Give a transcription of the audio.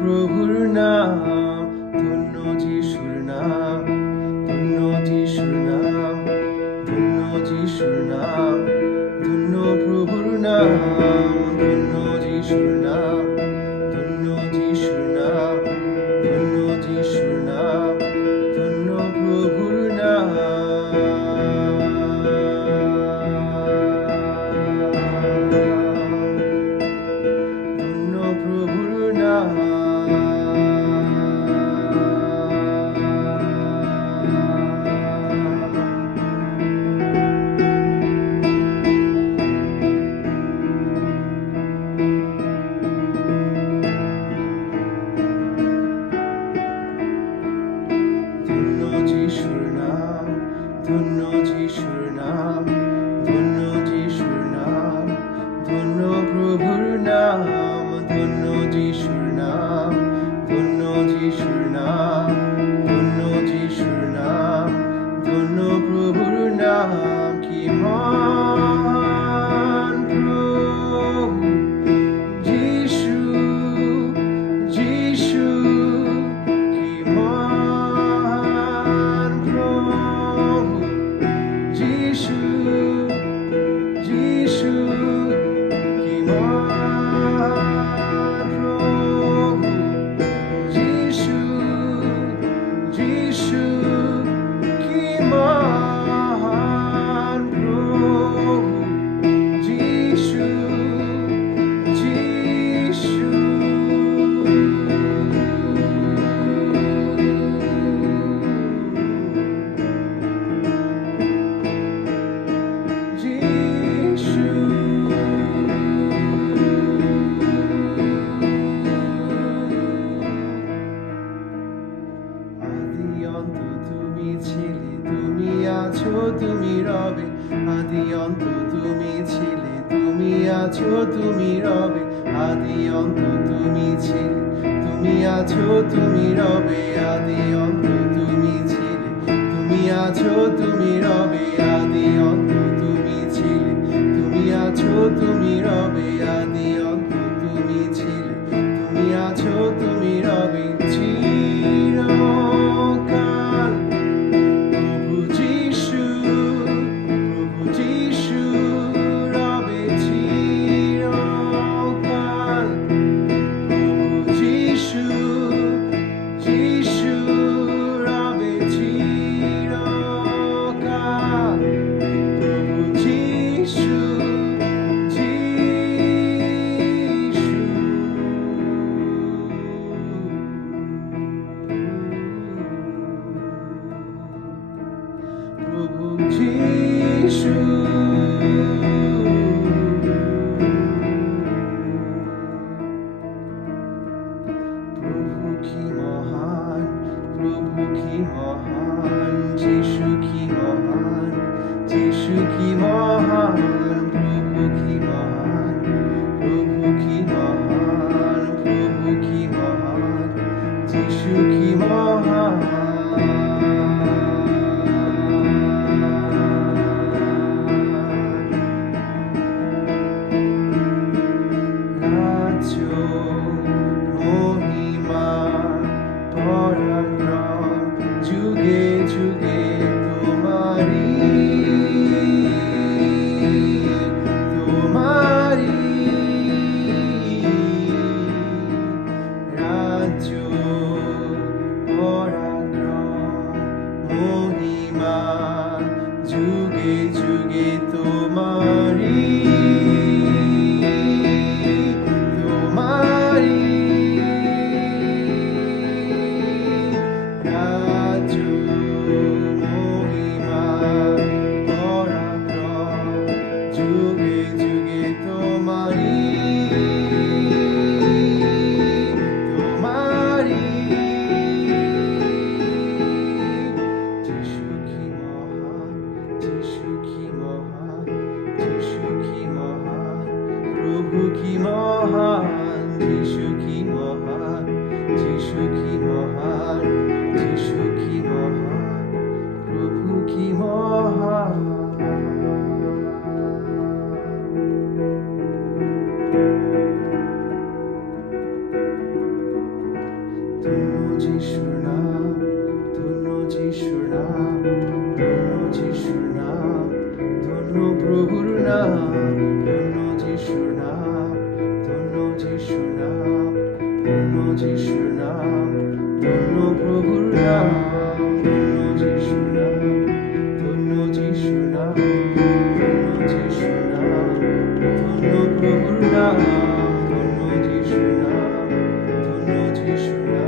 প্রভুর নাম, ধন্য যিশুর নাম, ধন্য যিশুর নাম, ধন্য যিশুর নাম, ধন্য প্রভুর নাম, ধন্য যিশুর নাম, ধন্য যিশুর নাম, ধন্য যিশুর নাম, ধন্য প্রভুর নাম। ধন্য প্রভুর নাম। ধন্য যিশুর নাম, ধন্য যিশুর নাম, ধন্য যিশুর নাম, ধন্য প্রভুর নাম, ধন্য যিশুর নাম, ধন্য যিশুর নাম, ধন্য যিশুর নাম, ধন্য প্রভুর নাম। কি মহান প্রভু যিশু, যিশু, কি মহান প্রভু যিশু, যিশু, কি মহান প্রভু যিশু, যিশু, কি মহান প্রভু যিশু, যিশু। যিশু। আদি অন্ত তুমি ছিলে, তুমি আছো, তুমি রবে। আদি অন্ত তুমি ছিলে, তুমি আছো, তুমি রবে। আদি অন্ত তুমি ছিলে, তুমি আছো, তুমি রবে। আদি অন্ত তুমি ছিলে, তুমি আছো, তুমি রবে। আদি অন্ত তুমি ছিলে, তুমি আছো, তুমি রবে। আদি অন্ত তুমি ছিলে, তুমি আছো, তুমি রবে। চিরকাল প্রভু যিশু, প্রভু যিশু রবে। চিরকাল প্রভু যিশু, যিশু রবে। চিরকাল প্রভু যিশু, যিশু। ধন্য যিশুর নাম, ধন্য যিশুর নাম, ধন্য যিশুর নাম, ধন্য প্রভুর নাম, ধন্য যিশুর নাম, ধন্য যিশুর নাম, ধন্য যিশুর নাম, ধন্য প্রভুর নাম, ধন্য যিশুর নাম, ধন্য যিশুর নাম, ধন্য যিশুর নাম, ধন্য প্রভুর নাম, ধন্য যিশুর নাম, ধন্য যিশুর নাম।